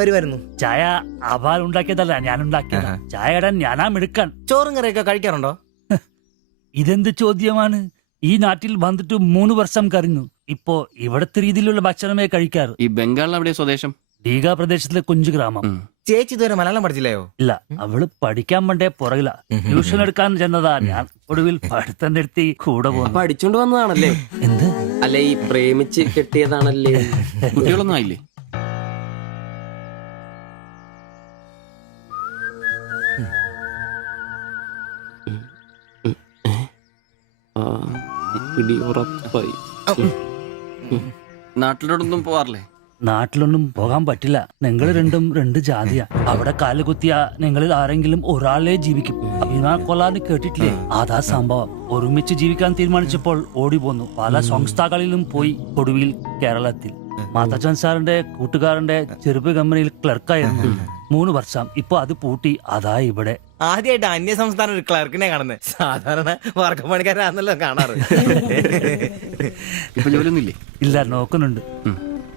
വരുമായിരുന്നു. ചായ അപാൽ ഉണ്ടാക്കിയതല്ല, ഞാൻ ഉണ്ടാക്കിയതാ. ചായ ഇടാൻ ഞാനാ മിടുക്കാൻ. ചോറും കറിയൊക്കെ കഴിക്കാറുണ്ടോ? ഇതെന്ത് ചോദ്യമാണ്? ഈ നാട്ടിൽ വന്നിട്ട് 3 വർഷം കഴിഞ്ഞു. ഇപ്പോ ഇവിടത്തെ രീതിയിലുള്ള ഭക്ഷണമേ കഴിക്കാറ്. ഈ ബംഗാളിൽ എവിടെയാ സ്വദേശം? ഡീഗ പ്രദേശത്തിലെ കുഞ്ചു ഗ്രാമം. ചേച്ചി ഇതുവരെ മലയാളം പഠിച്ചില്ലയോ? ഇല്ല, അവള് പഠിക്കാൻ വേണ്ടേ പുറകില. ട്യൂഷൻ എടുക്കാൻ ചെന്നതാ. ഞാൻ ഒടുവിൽ പഠിത്തം നിർത്തി കൂടെ പോകുന്നു. പഠിച്ചോണ്ട് വന്നതാണല്ലേ? എന്ത്? അല്ല, ഈ പ്രേമിച്ച് കെട്ടിയതാണല്ലേ? കുട്ടികളൊന്നും ആയില്ലേ? ഉറപ്പായി. നാട്ടിലോടൊന്നും പോവാറില്ലേ? നാട്ടിലൊന്നും പോകാൻ പറ്റില്ല. നിങ്ങൾ രണ്ടും 2 ജാതിയാ. അവിടെ കാലുകുത്തിയ നിങ്ങളിൽ ആരെങ്കിലും ഒരാളെ ജീവിക്കും. അഭിമാൻ കൊല്ലാന്ന് കേട്ടിട്ടില്ലേ? അതാ സംഭവം. ഒരുമിച്ച് ജീവിക്കാൻ തീരുമാനിച്ചപ്പോൾ ഓടി പോന്നു. പല സംസ്ഥകളിലും പോയി. ഒടുവിൽ കേരളത്തിൽ മാത്തച്ചൻ സാറിന്റെ കൂട്ടുകാരന്റെ ചെറുപ്പ് കമ്പനിയിൽ ക്ലർക്കായിരുന്നു 3 വർഷം. ഇപ്പൊ അത് പൂട്ടി. അതാ ഇവിടെ. ആദ്യമായിട്ട് അന്യ സംസ്ഥാന ഒരു ക്ലർക്കിനെ കാണുന്നത്. സാധാരണ വർഗപ്പണിക്കാരാന്നല്ലോ കാണാറ്. ഇപ്പൊ ജോലിയൊന്നും ഇല്ലേ? ഇല്ല, നോക്കുന്നുണ്ട്.